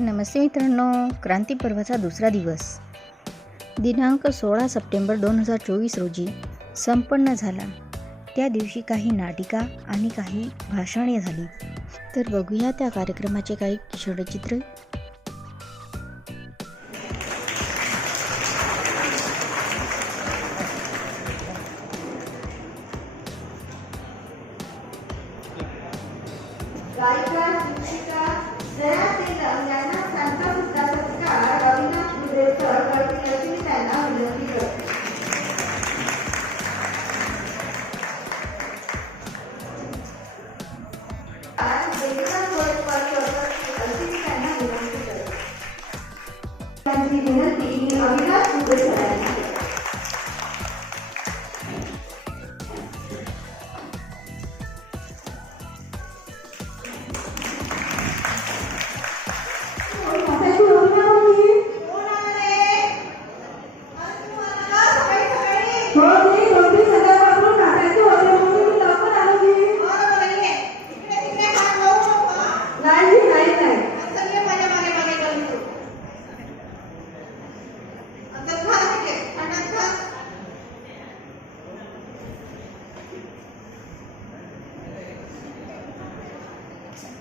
नमस्ते मित्रांनो, क्रांती पर्वाचा दुसरा दिवस दिनांक 16 सप्टेंबर 2024 रोजी संपन्न झाला. त्या दिवशी काही नाटिका आणि काही भाषणे झाली. तर बघूया त्या कार्यक्रमाचे काही क्षणचित्र.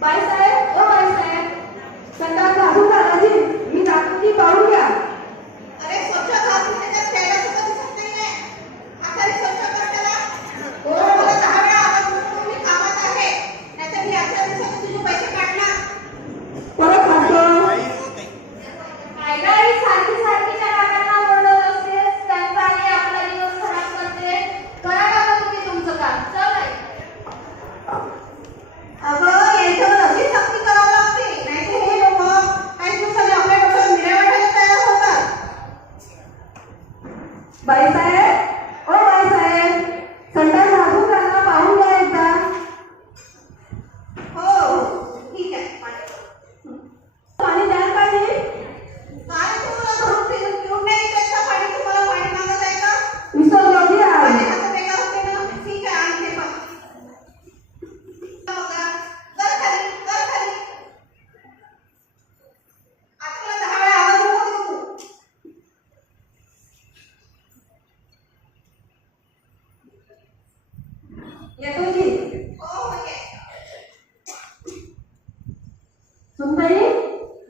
बाईसाहेब, ओ बाईसाहेब, संडास घासून दादाजी, मी जातो की पाहून घ्या. अरे स्वच्छ घासून त्याच्यात चेहरा सुद्धा दिसत नाहीये. आता हे स्वच्छ कर त्याला. मला 10 वेळा आवाज देऊन मी कामात आहे. नाहीतर मी आजच्या दिवसात तुझे पैसे काढणार. परत घासतो. काय गाडी सारखी सारखीच्या काकांना ओरडत असतेस. त्यांचा आणि आपला दिवस खराब करते. करा का तुम्ही तुमचं काम. चल आई. अगं याच्यावर अशी सक्ती करावी लागते. नाहीतर हे लोक काही दिवसांनी आपल्या डोक्यावर मिऱ्या वाटायला तयार होतात. बाईसाहेब, ओ बाईसाहेब, संडास घासून त्यांना पाहून घ्या एकदा. हो ठीक आहे. पाणी द्याल पाहिजे. काय तुम्हाला धरून पिऊन नाही त्याचा पाणी तुम्हाला पाणी मागत आहे का? विसर जाऊ द्या. पाणी हातात बेकार होते ना. ठीक आहे आणते बघ. कर खाली, कर खाली. आता मला 10 वेळा आवाज नको देऊ. येतो की. हो ये. सुनबाई,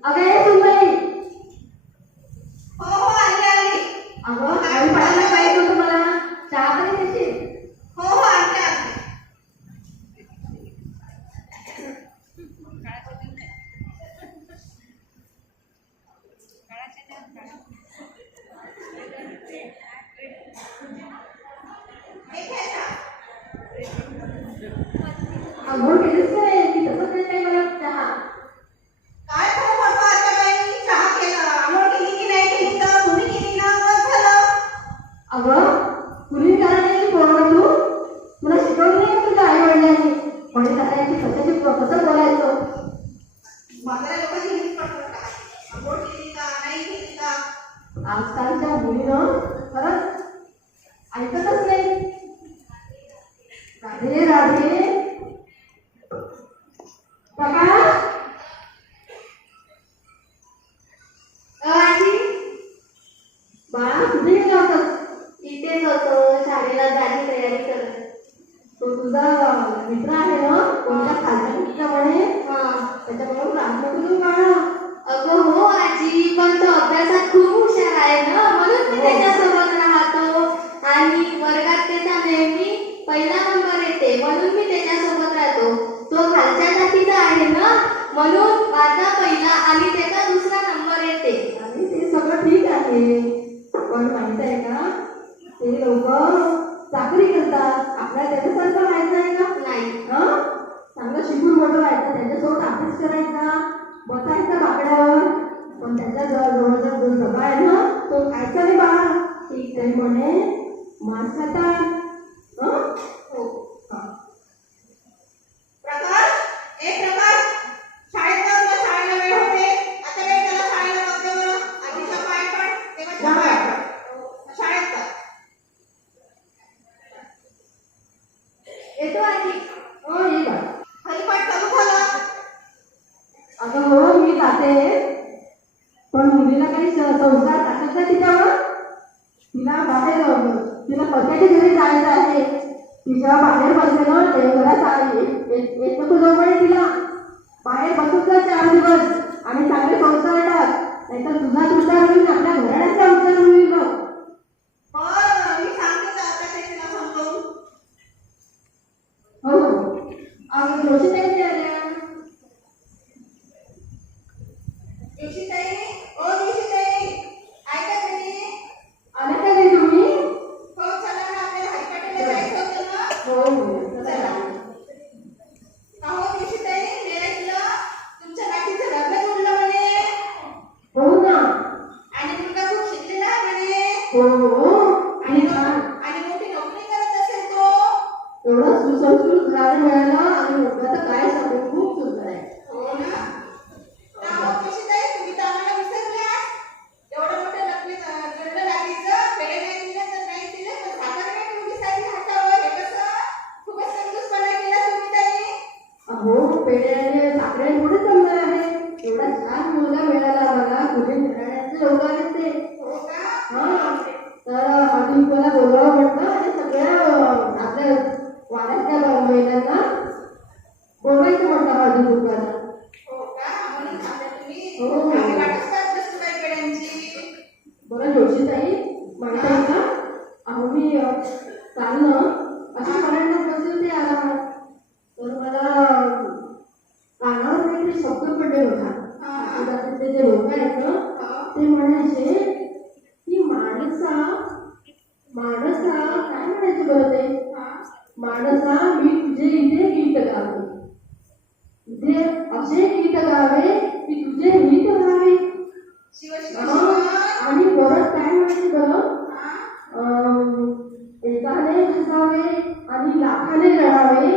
अगं ये सुनबाई. हो आली आली. अगं आई पडायला पाहिजे होतं मला. चहा तरी देशील? हो आणते आणते. हे घ्या चहा. आंघोळ केलीच नाही की तसंच नाही मला चहा. काय फरक पडतो आजच्या बाईंनी चहा केला. आंघोळ केली की नाही केली तर तुम्ही केली ना बस झालं. अगं कुणी करायची पोरं तू तुला शिकवलं नाही तुझ्या आई वडिलांनी कोणी करायची कसं बोलायचं. म्हाताऱ्या लोकांची हीच पडतात का? आंघोळ केली का नाही केली का? आजकालच्या मुलीनं खरंच ऐकतच नाही. राधे राधे. प्रकाश, आजी बाळा कुठे गेला होतास? इथेच होतो शाळेला जायची तयारी करत. तो तुझा मित्र आहे ना कोणत्या खालच्या मित्रामुळे हा. त्याच्याबरोबर राहतो तुझं बाळा. अगं हो आजी पण तो अभ्यासात खूप हुशार आहे ना म्हणून मी त्याच्यासोबत राहतो आणि वर्गात त्याचा नेहमी पहिला नंबर येते म्हणून मी त्याच्यासोबत राहतो. तो खालच्या जातीचा आहे ना म्हणून माझा पहिला आणि त्याचा दुसरा नंबर येते. आणि ते सगळं ठीक आहे पण माहित आहे का ते लोक चाकरी करतात आपल्याला त्याच्यासारखं माहित नाही का. नाही हं? चांगलं शिकून मोठं व्हायचं त्यांच्यासोबत अभ्यास करायचा बसायचं बाकड्यावर पण त्याच्या जवळ जो डबा आहे ना तो खायचा नाही बाळा. ठीक आहे म्हणे मांस खातात. हो. प्रकाश ए प्रकाश शाळेत जा तुला शाळेला वेळ होते. आता वेळ त्याला शाळेला बघते बरं. आजीच्या पाय पड तेव्हा पाय पड. शाळेत जा. येतो आजी. हो ये बाळा. हरिपाठ चालू झाला. अगं हो मी राहते पण मुलीला काही संस्कार टाकत नाही तिच्यावर. तिला बाहेर तिला पत्याच्या घरी जायचं आहे. तिच्या बाहेर बसले ना देवघरात येत नको जाऊ म्हणे तिला. बाहेर बसून जा 4 दिवस आणि चांगले संस्कार टाक, नाहीतर तुझा तुझा होईल आपल्या घराण्याचा संस्कार होईल बघ. मी सांगते तर आता ते तिला समजावून. हो अगं जोशी ताई आल्या. जोशीताई, ओ जोशीताई, ऐका तुम्ही. आल्या का नाही तुम्ही? हो चला ना, आपल्याला हरिपाठाला जायचं होतं ना. हो चला. का हो जोशीताई, मी ऐकलं तुमच्या नातीचं लग्न जोडलं म्हणे. हो ना. आणि मुलगा खूप शिकलेला आहे म्हणे. हो आणि मोठी नोकरी करत असेल तो. एवढं सुसंस्कृत घराणं मिळालं आणि मुलगा तर काय सांगू, खूप सुंदर आहे. हो ना. का हो जोशीताई, तुम्ही तर आम्हाला विसरल्या. एवढं मोठं लग्न जोडलं लागलीचं, पेढे नाही दिले तर नाही दिले, पण साखर नाही मुलीसाठी हातावर. हे कसं? खूपच कंजूसपणा केला तुम्ही ताई. अहो पेढ्याने साखरेने पुढे जमणार आहे. एवढा छान मुलगा मिळाला मला, कुठे घराण्याचे लोक आहेत ते. हो का? हा तर आधी मला बोलावं म्हटलं आणि सगळ्या आपल्या वाड्यातल्या महिलांना बोलवायचं म्हटलं हळदी कुंकवाला. हो का? म्हणून थांबल्या तुम्ही. हो. आम्ही वाटच पाहत बसतो बाई पेढ्यांची. बरं जोशीताई माहिती आहे का, अहो मी काल ना अशी पर्यटन बसले होते आरामात, तर मला कानावर काहीतरी शब्द पडले बघा. आजूबाजूचे जे लोक आहेत ना ते म्हणायचे की माणसा काय म्हणायचे बरं ते, माणसा मी तुझे इथे गीत गावे, तुझे असे गीत गावे की तुझे हित गावे. शिव शिव शिव. आणि परत काय म्हणायचे बरं, हा? एकाने हसावे आणि लाखाने रडावे,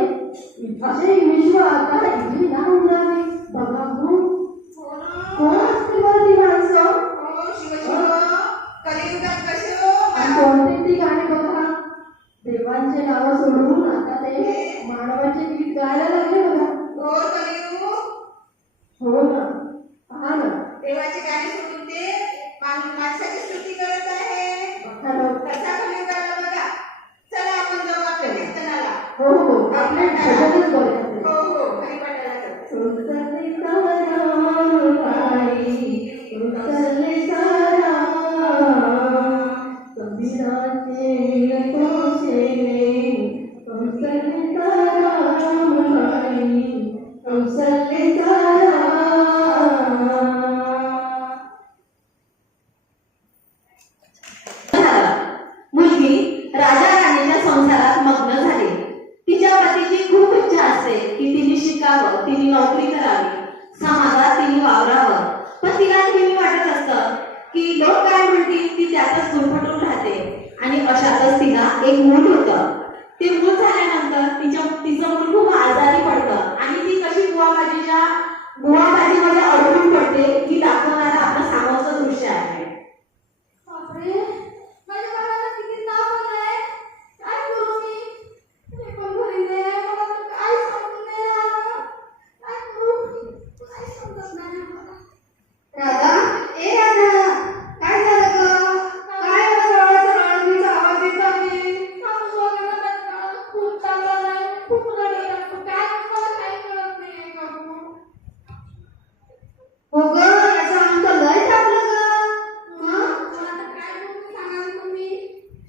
असे विश्व आता इथे ना उडावे. बघा हो ना. कोण असते बरं ती माणसं हो शिव शिव. कलियुगात कसे हो? आणि कोणते ती गाणी बघा, देवांचे नाव सोडून आता ते मानवाचे गीत गायला लागले बघा. घोर कलियुग. हो ना, पहा ना. देवाची गाणी सोडून ते माणसाची स्तुती करत आहे. बघा ना. कसा कलियुग आला बघा. चला आपण जाऊ आपल्या कीर्तनाला. हो आपले भजनच बोलायचे. हो हो हरिपाठाला जाऊ. सुंदरी सारा काळी, सुंदरी सारा कबीराचे कोशेले, कौशल्य सारा काळी, कौशल्य सारा. मुलगी राजा राणीच्या संसारात मग्न झाली. तिच्या पतीची खूप इच्छा असते की तिने शिकावं, तिने नोकरी करावी, समाजात तिने वावरावं. पण तिला नेहमी वाटत असतं की लोक काय म्हणतील, ती त्यातच गुरफटून राहते. आणि अशातच तिला एक मूल होतं. ते मूल झाल्यानंतर तिचं मूल खूप आजारी पडतं आणि ती कशी बुवाबाजीमध्ये अडकून पडते ही दाखवणारं आपलं सामोरचं दृश्य आहे. बापरे, माझ्या बाळाला किती ताप आलाय. काय करू मी? हे पण घरी नाही आहे. मला तर काय समजून नाही राहिलं. काय करू? काय समजत नाही मला. राधा, ए राधा, काय झालं ग? काय रडवीचा आवाज येत आहे? पाऊस वगैरे माझ्या बाळाला खूप चालला आहे. खूप रडत आहे. काय मला काही कळत नाहीये काकू. हो ग, याचा अंक लय टाकलं ग. मला तर काय करू सांगा ना तुम्ही.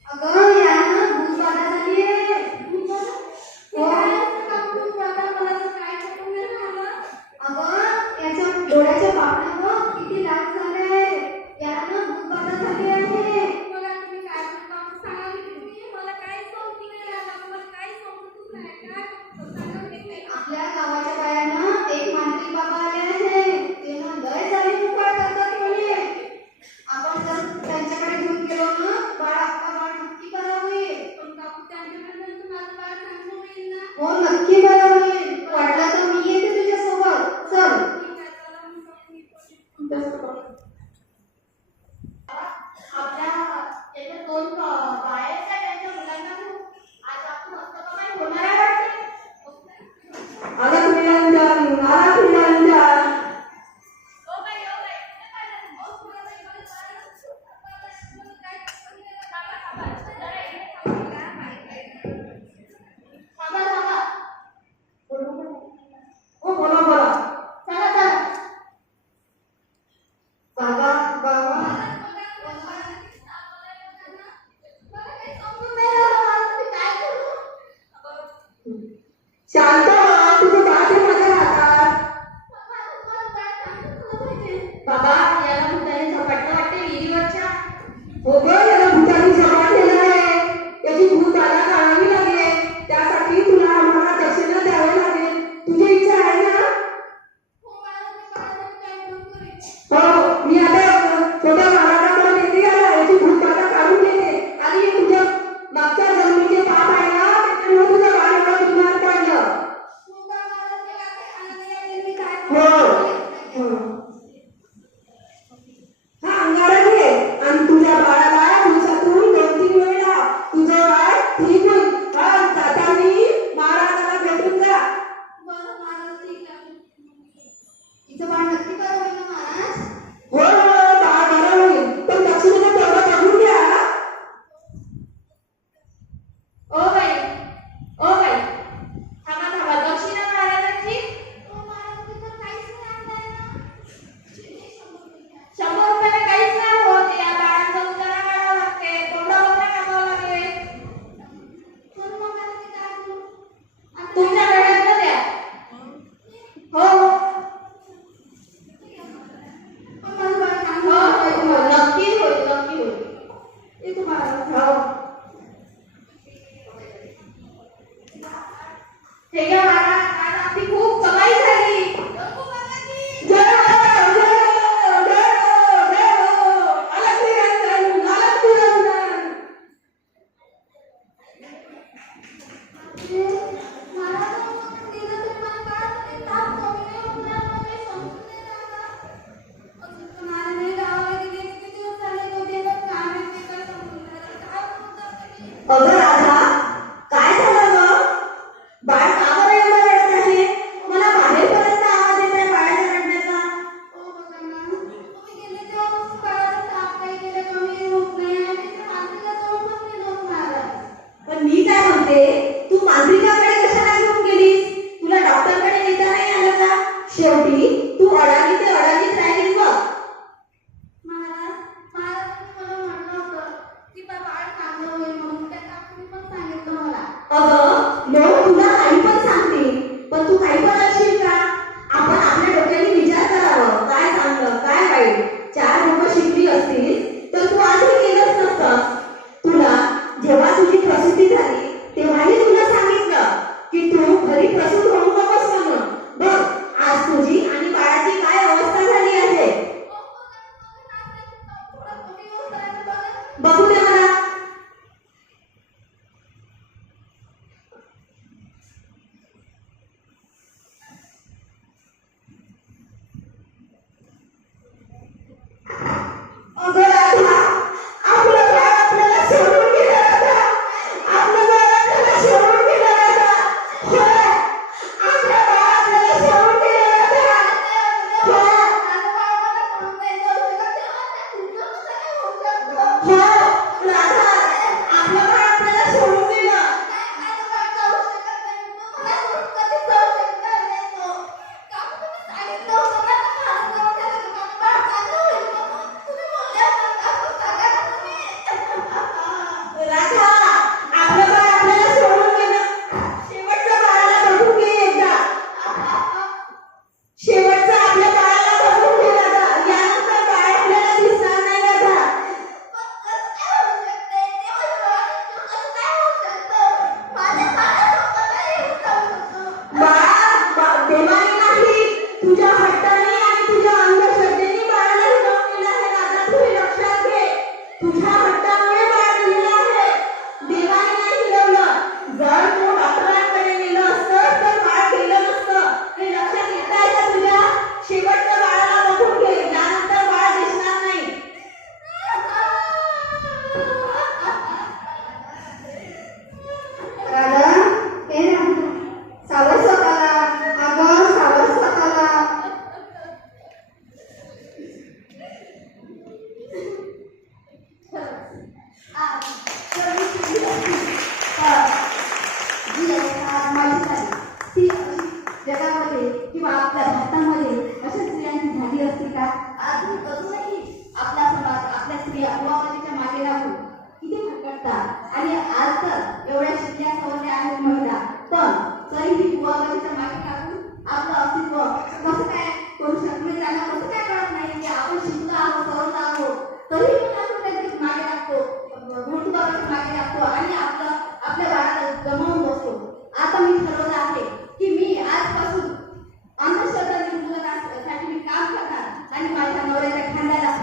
अगं यानं भूतबाधा झाली आहे. ते काय असतं काकू? बघा, मला तर काय कळून नाही राहिलं. अगं याच्या डोळ्याच्या पापण्या बघ किती लाल झाले. यानं भूतबाधा झाली आहे. बघा तुम्ही काय करता. सांगा ना तुम्ही. मला काही समजून नाही राहिलं. मला काही समजतच नाही. काय करतो सांगा ना तुम्ही. आपल्या गावाच्या बायांना एक मांत्रिक बाबा आले आहे. ते ना लय झाली उपाय करतात म्हणे. आपण जर त्यांच्याकडे घेऊन गेलो ना, बाळ आपला बाळ नक्की बरा होईल. पण काकू त्यांच्याकडे जर माझं बाळ चांगलं होईल ना. हो नक्की बरा होईल. वाटलं तर मी येते तुझ्यासोबत. चल. ठीक आहे, चला मग जाऊन येतो. आपल्या याच्या 2 बाया आहेत का त्यांच्या मुलांना घेऊन? आज आपण हस्तकमाई होणार आहे वाटते. आला निरंजन, आला निरंजन. बाबा याला भूताने झपाटलं वाटते विहिरीवरच्या. हो ग, याला भूतानी झपाटलेलं आहे. याची भूत दादा काढावी लागेल. त्यासाठी तुला आम्हाला दक्षिणा द्यावी लागेल. तुझी इच्छा आहे ना? हो, मी आता छोट्या महाराजाकडे नेते याला. याची भूत दादा काढून देते. आणि हे तुझ्या मागच्या जन्मीचे पाप आहे ना, त्याच्यामुळे तुझं बाळ एवढं बिमार पडलं. हो. हा अंगारा घे आणि तुझ्या बाळाला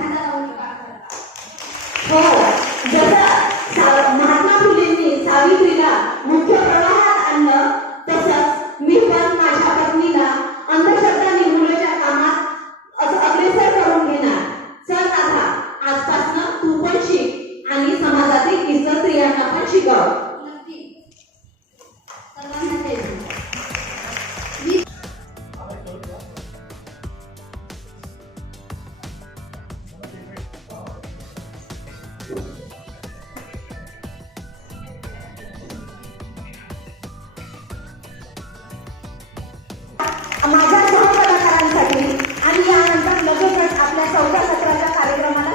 हाताला लावून नका. हो, जसं महात्मा फुलेंनी सावित्रीला मुख्य प्रवाहात आणलं, तसंच मी पण माझ्या पत्नीला अंधश्रद्धा निर्मूलनाच्या कामात अग्रेसर करून घेणार. चल राधा, आजपासून तू पण शिक आणि समाजातील इतर स्त्रियांना पण शिकव. नक्की सर्वांना तेच. माझ्या सहकलाकारांसाठी आणि यानंतर लगेचच आपल्या 14 सत्राच्या कार्यक्रमाला